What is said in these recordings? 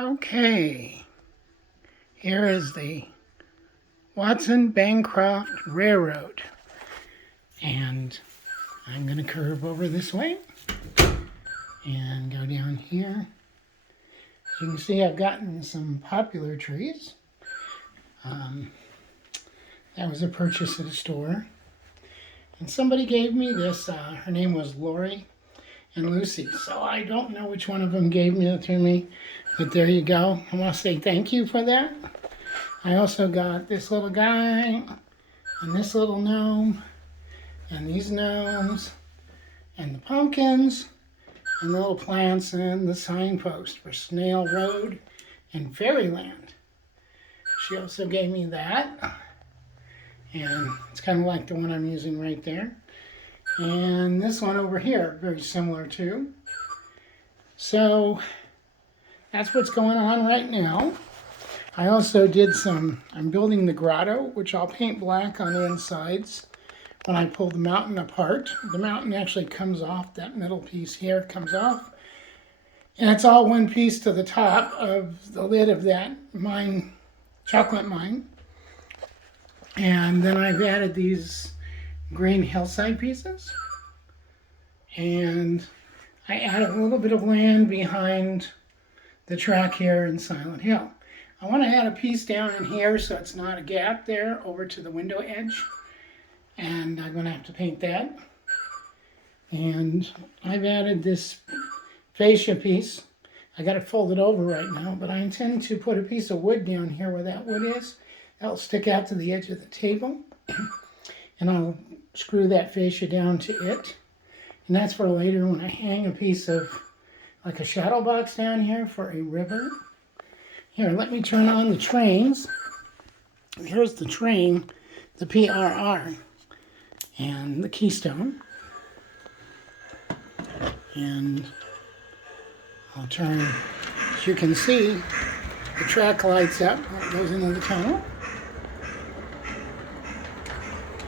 Okay, here is the Watson-Bancroft Railroad, and I'm going to curve over this way and go down here. You can see I've gotten some popular trees. That was a purchase at a store, and somebody gave me this. Her name was Laurie and Lucy, so I don't know which one of them gave it to me, but there you go. I want to say thank you for that. I also got this little guy and this little gnome and these gnomes and the pumpkins and the little plants and the signpost for Snail Road and Fairyland. She also gave me that, and it's kind of like the one I'm using right there. And this one over here, very similar too. So that's what's going on right now. I also did I'm building the grotto, which I'll paint black on the insides when I pull the mountain apart. The mountain actually comes off, that middle piece here comes off. And it's all one piece to the top of the lid of that mine, chocolate mine. And then I've added these green hillside pieces. And I added a little bit of land behind the track here in Silent Hill. I want to add a piece down in here so it's not a gap there over to the window edge. And I'm going to have to paint that. And I've added this fascia piece. I got it folded over right now, but I intend to put a piece of wood down here where that wood is. That'll stick out to the edge of the table. And I'll screw that fascia down to it. And that's for later when I hang a piece of, like a shadow box down here for a river. Here, let me turn on the trains. Here's the train, the PRR, and the keystone. And I'll turn, as you can see, the track lights up when it goes into the tunnel.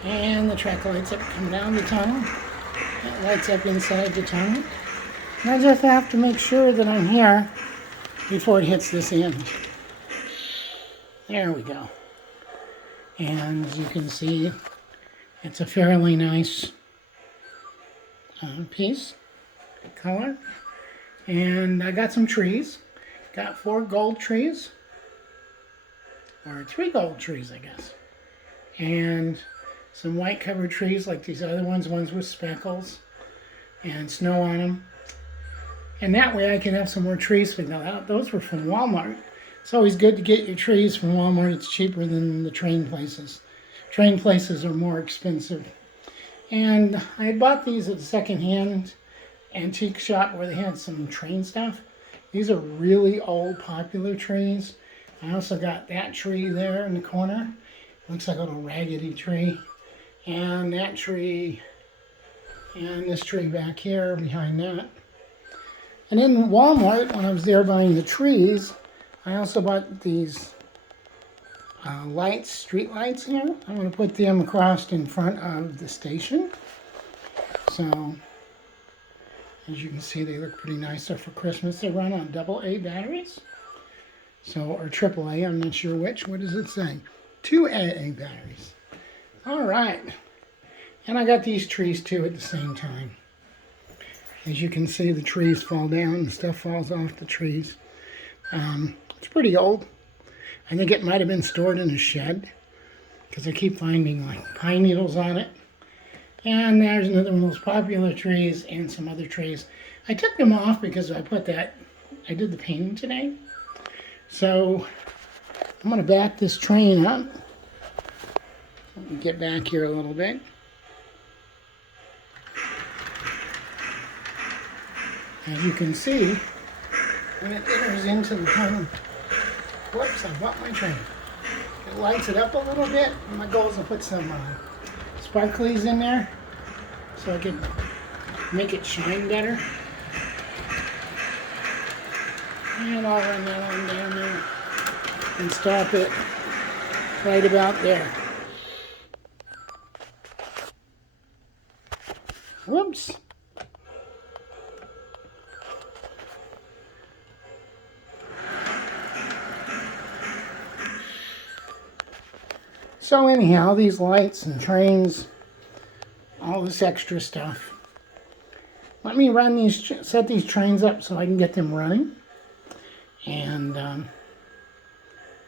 And the track lights up coming down the tunnel. It lights up inside the tunnel. And I just have to make sure that I'm here before it hits this end. There we go. And as you can see, it's a fairly nice piece, color. And I got some trees. Got 4 gold trees. Or 3 gold trees, I guess. And some white covered trees like these other ones with speckles and snow on them. And that way I can have some more trees picked out. Those were from Walmart. It's always good to get your trees from Walmart. It's cheaper than the train places. Train places are more expensive. And I had bought these at a secondhand antique shop where they had some train stuff. These are really old, popular trees. I also got that tree there in the corner. Looks like a little raggedy tree. And that tree, and this tree back here behind that. And in Walmart, when I was there buying the trees, I also bought these lights, street lights here. I'm going to put them across in front of the station. So, as you can see, they look pretty nice. They're for Christmas. They run on AA batteries. So, or AAA, I'm not sure which. What does it say? 2 AA batteries. All right. And I got these trees too at the same time. As you can see, the trees fall down and stuff falls off the trees. It's pretty old. I think it might have been stored in a shed because I keep finding like pine needles on it. And there's another one of those popular trees and some other trees. I took them off because I did the painting today. So I'm going to back this train up. Let me get back here a little bit. As you can see, when it enters into the tunnel, whoops, I bumped my train. It lights it up a little bit. And my goal is to put some sparklies in there so I can make it shine better. And I'll run that on down there and stop it right about there. Whoops. So anyhow, these lights and trains, all this extra stuff. Let me run these, set these trains up so I can get them running. And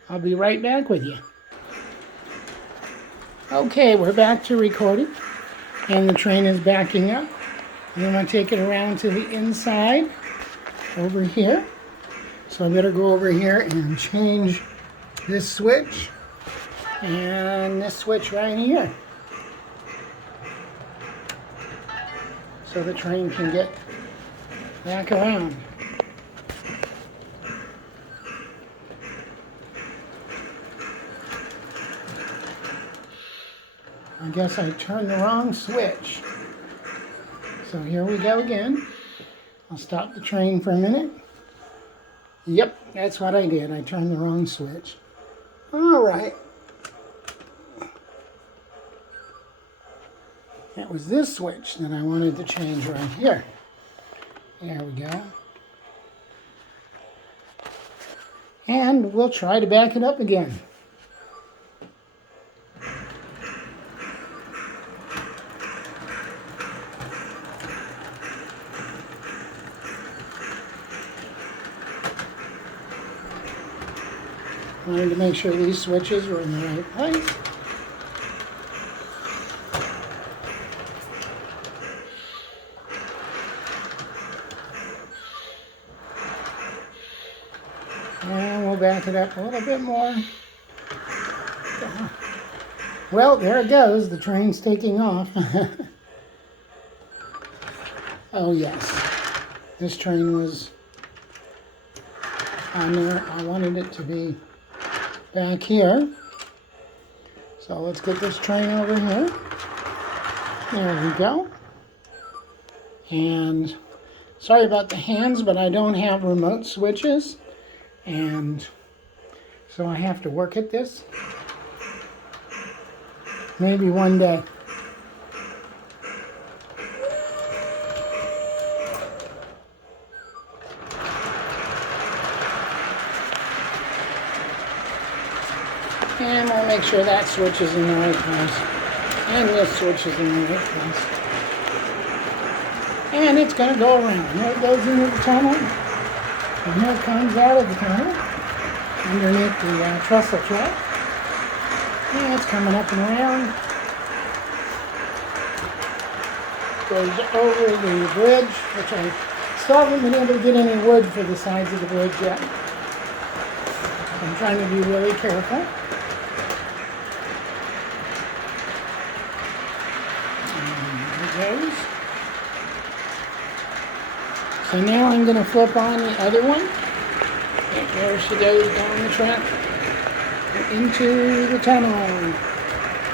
I'll be right back with you. Okay, we're back to recording. And the train is backing up. I'm going to take it around to the inside over here. So I better go over here and change this switch and this switch right here. So the train can get back around. I guess I turned the wrong switch. So here we go again. I'll stop the train for a minute. Yep, that's what I did. I turned the wrong switch. All right. It was this switch that I wanted to change right here. There we go. And we'll try to back it up again. Wanted to make sure these switches were in the right place. And we'll back it up a little bit more. Well, there it goes. The train's taking off. Oh, yes. This train was on there. I wanted it to be back here. So let's get this train over here. There we go. And sorry about the hands, but I don't have remote switches. And so I have to work at this. Maybe one day. And we'll make sure that switch is in the right place. And this switch is in the right place. And it's going to go around. There it goes into the tunnel. And here it comes out of the tunnel. Underneath the trestle track. And it's coming up and around. Goes over the bridge, which I still haven't been able to get any wood for the sides of the bridge yet. I'm trying to be really careful. Goes. So now I'm going to flip on the other one. And there she goes down the track into the tunnel.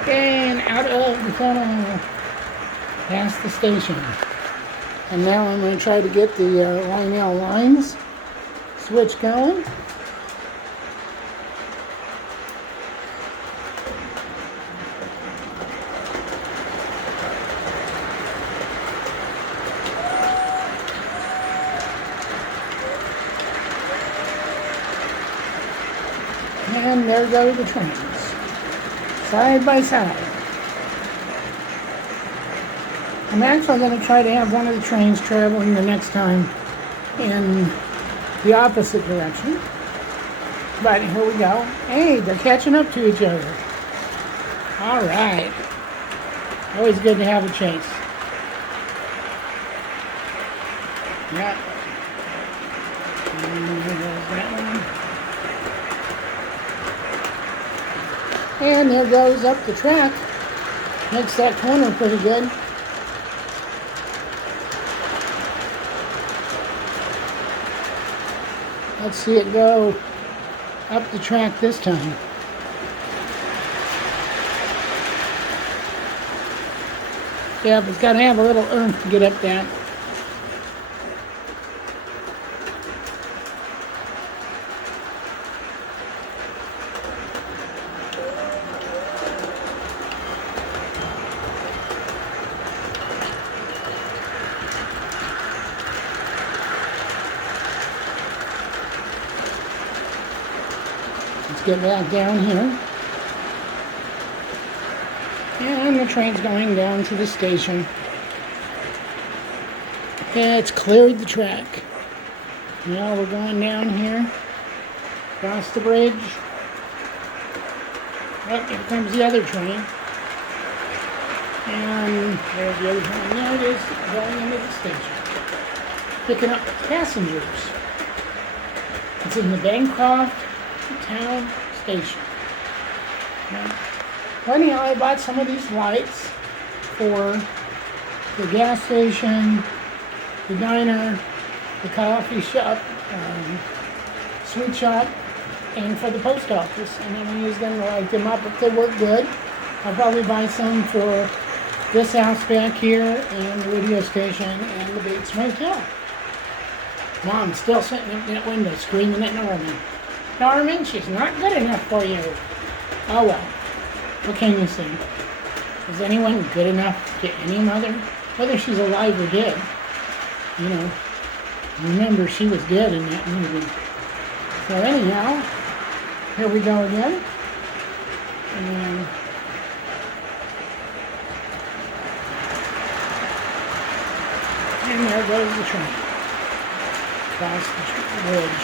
And out of the tunnel past the station. And now I'm going to try to get the Lionel lines switch going. And there go the trains, side by side. I'm actually going to try to have one of the trains traveling the next time in the opposite direction. But here we go. Hey, they're catching up to each other. All right. Always good to have a chase. Yep. And there goes that one. And there goes up the track. Makes that corner pretty good. Let's see it go up the track this time. Yeah, but it's got to have a little oomph to get up that. Let's get back down here. the train's going down to the station. Yeah, it's cleared the track. Now we're going down here, across the bridge. Oh, here comes the other train. And there's the other train. There it is, going into the station. Picking up passengers. It's in the Bancroft Town Station. Well, anyhow, I bought some of these lights for the gas station, the diner, the coffee shop, sweet shop, and for the post office. And I'm going to use them to light them up if they work good. I'll probably buy some for this house back here and the radio station and the Bates Motel. Mom's still sitting up in that window screaming at Norman. Norman, she's not good enough for you. Oh well, what can you say? Is anyone good enough to any mother? Whether she's alive or dead. You know, remember she was dead in that movie. So anyhow, here we go again. And there goes the train. Across the bridge.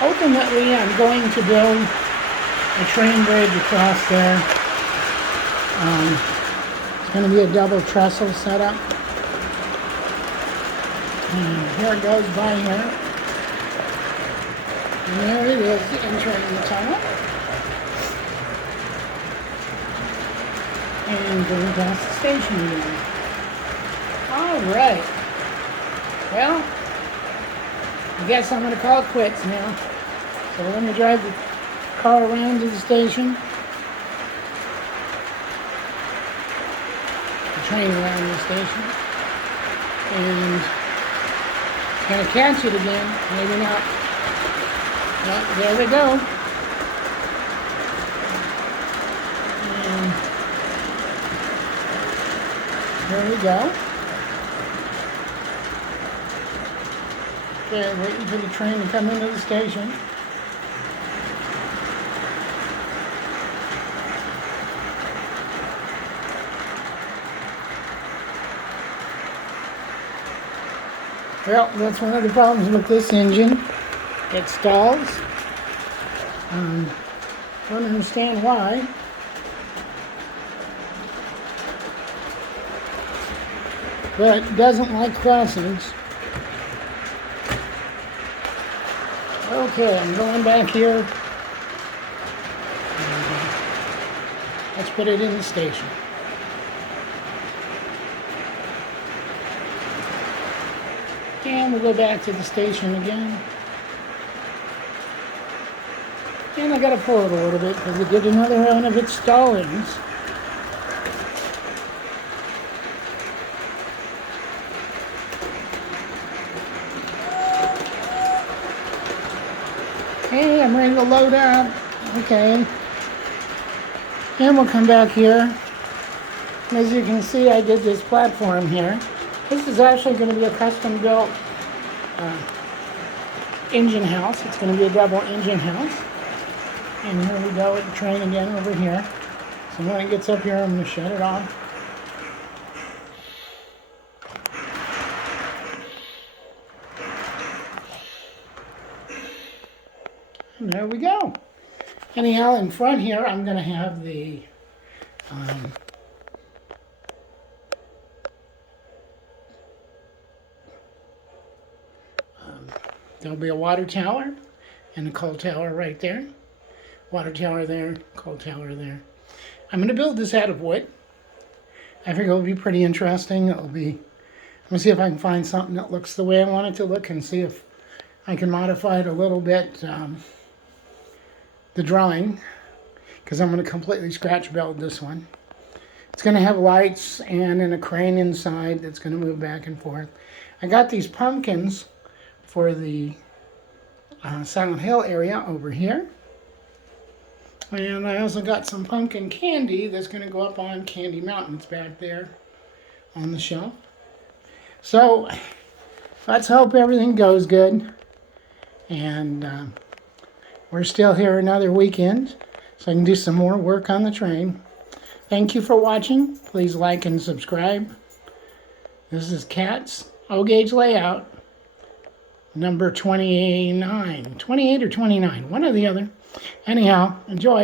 Ultimately, I'm going to build a train bridge across there. It's going to be a double trestle setup. And here it goes by here. And there it is, entering the tunnel. And going past the station again. Alright. Well, I guess I'm going to call it quits now. So let me drive the car around to the station. The train around the station. And going to catch it again. Maybe not. Well, there we go. And here we go. Okay, waiting for the train to come into the station. Well, that's one of the problems with this engine. It stalls. Don't understand why. But it doesn't like crossings. Okay, I'm going back here. Let's put it in the station. And we'll go back to the station again. And I gotta pull it a little bit because it did another round of its stallings. Hey, I'm ready to load up. Okay. And we'll come back here. As you can see, I did this platform here. This is actually going to be a custom built engine house. It's going to be a double engine house. And here we go with the train again over here. So when it gets up here, I'm going to shut it off. And there we go. Anyhow, in front here, I'm going to have the there'll be a water tower and a coal tower right there. Water tower there, coal tower there. I'm going to build this out of wood. I figure it'll be pretty interesting. I'm going to see if I can find something that looks the way I want it to look and see if I can modify it a little bit. The drawing, because I'm going to completely scratch build this one. It's going to have lights and a crane inside that's going to move back and forth. I got these pumpkins for the Silent Hill area over here. And I also got some pumpkin candy that's going to go up on Candy Mountains back there on the shelf. So let's hope everything goes good. And we're still here another weekend, so I can do some more work on the train. Thank you for watching. Please like and subscribe. This is Cat's O-Gauge layout, number 28 or 29, one or the other. Anyhow, enjoy.